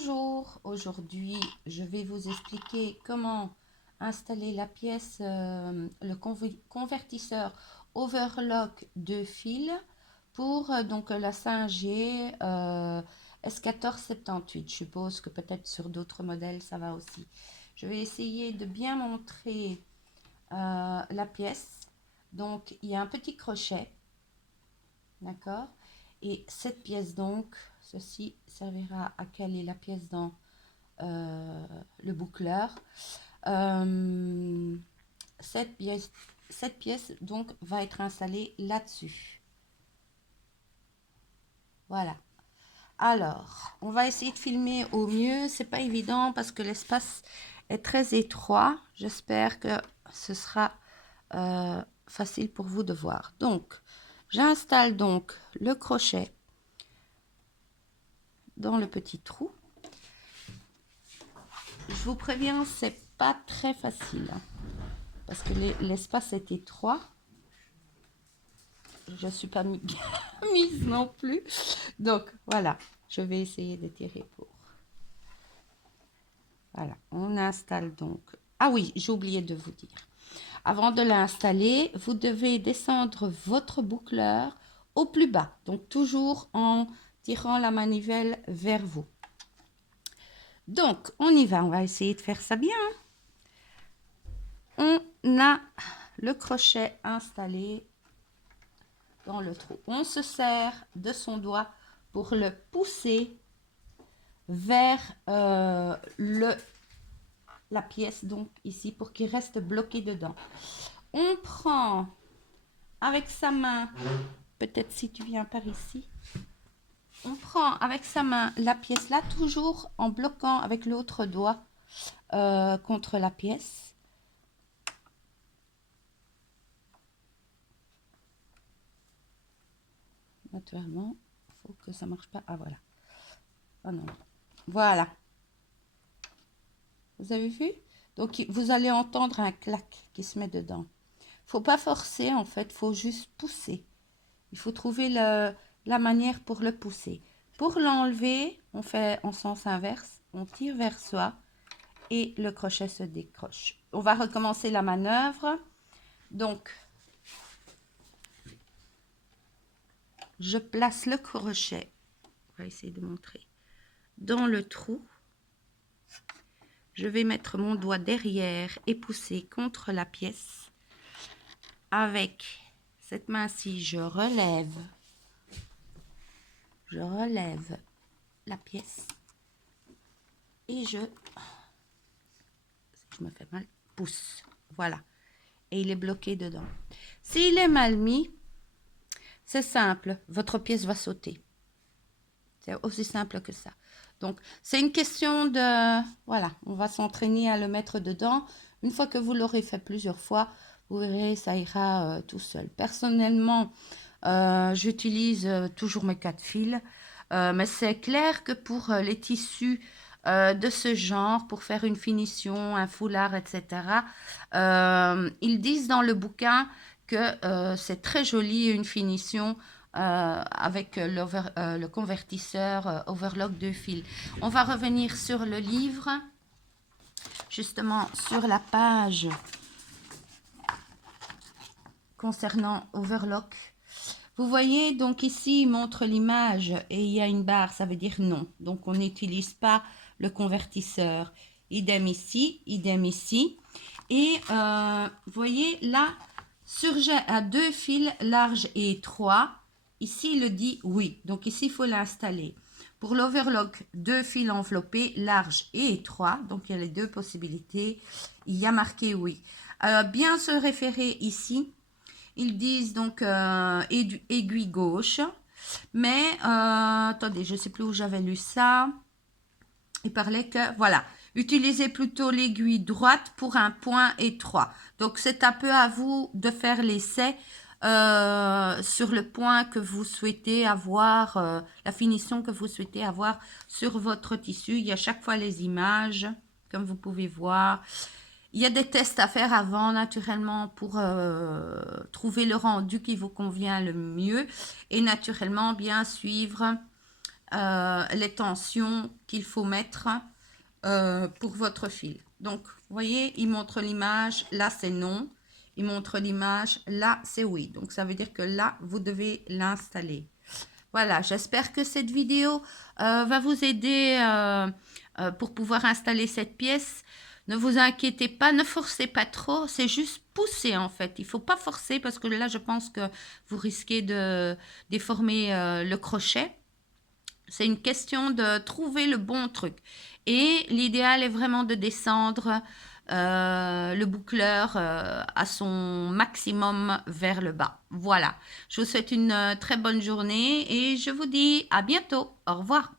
Bonjour, aujourd'hui je vais vous expliquer comment installer la pièce, le convertisseur overlock de fil pour donc la 5G S1478. Je suppose que peut-être sur d'autres modèles ça va aussi. Je vais essayer de bien montrer la pièce. Donc il y a un petit crochet, d'accord? Et cette pièce donc, ceci servira à caler la pièce dans le boucleur. Euh, cette pièce donc va être installée là-dessus. Voilà. Alors, on va essayer de filmer au mieux. C'est pas évident parce que l'espace est très étroit. J'espère que ce sera facile pour vous de voir. Donc, j'installe donc le crochet dans le petit trou. Je vous préviens, c'est pas très facile parce que l'espace est étroit. Je ne suis pas mise non plus. Donc voilà, je vais essayer de tirer pour. Voilà, on installe donc. Ah oui, j'ai oublié de vous dire. Avant de l'installer, vous devez descendre votre boucleur au plus bas. Donc toujours en tirant la manivelle vers vous. Donc, on y va. On va essayer de faire ça bien. On a le crochet installé dans le trou. On se sert de son doigt pour le pousser vers la pièce, donc ici, pour qu'il reste bloqué dedans. On prend avec sa main, peut-être si tu viens par ici, on prend avec sa main la pièce là, toujours en bloquant avec l'autre doigt contre la pièce. Naturellement, il faut que ça marche pas. Ah voilà. Ah non. Voilà. Vous avez vu? Donc, vous allez entendre un clac qui se met dedans. Faut pas forcer, en fait. Faut juste pousser. Il faut trouver la manière pour le pousser. Pour l'enlever, on fait en sens inverse. On tire vers soi et le crochet se décroche. On va recommencer la manœuvre. Donc, je place le crochet. On va essayer de montrer. Dans le trou. Je vais mettre mon doigt derrière et pousser contre la pièce. Avec cette main-ci, je relève la pièce et je me fais mal, pousse. Voilà. Et il est bloqué dedans. S'il est mal mis, c'est simple, votre pièce va sauter. C'est aussi simple que ça. Donc, c'est une question de... Voilà, on va s'entraîner à le mettre dedans. Une fois que vous l'aurez fait plusieurs fois, vous verrez, ça ira tout seul. Personnellement, j'utilise toujours mes 4 fils. Mais c'est clair que pour les tissus de ce genre, pour faire une finition, un foulard, etc., ils disent dans le bouquin que c'est très joli, une finition avec le convertisseur overlock de fil. On va revenir sur le livre, justement sur la page concernant overlock. Vous voyez, donc ici, il montre l'image et il y a une barre, ça veut dire non. Donc, on n'utilise pas le convertisseur. Idem ici, idem ici. Et vous voyez, là, surjet à 2 fils larges et étroits. Ici, il le dit oui. Donc, ici, il faut l'installer. Pour l'overlock, 2 fils enveloppés, larges et étroits. Donc, il y a les deux possibilités. Il y a marqué oui. Bien se référer ici. Ils disent donc aiguille gauche. Mais, attendez, je ne sais plus où j'avais lu ça. Il parlait que, voilà, utilisez plutôt l'aiguille droite pour un point étroit. Donc, c'est un peu à vous de faire l'essai sur le point que vous souhaitez avoir, la finition que vous souhaitez avoir sur votre tissu. Il y a chaque fois les images, comme vous pouvez voir. Il y a des tests à faire avant, naturellement, pour trouver le rendu qui vous convient le mieux. Et naturellement, bien suivre les tensions qu'il faut mettre pour votre fil. Donc, vous voyez, il montre l'image, là c'est non. Il montre l'image, là c'est oui. Donc, ça veut dire que là, vous devez l'installer. Voilà, j'espère que cette vidéo va vous aider pour pouvoir installer cette pièce. Ne vous inquiétez pas, ne forcez pas trop, c'est juste pousser en fait. Il ne faut pas forcer parce que là, je pense que vous risquez de déformer le crochet. C'est une question de trouver le bon truc. Et l'idéal est vraiment de descendre le boucleur à son maximum vers le bas. Voilà. Je vous souhaite une très bonne journée et je vous dis à bientôt. Au revoir.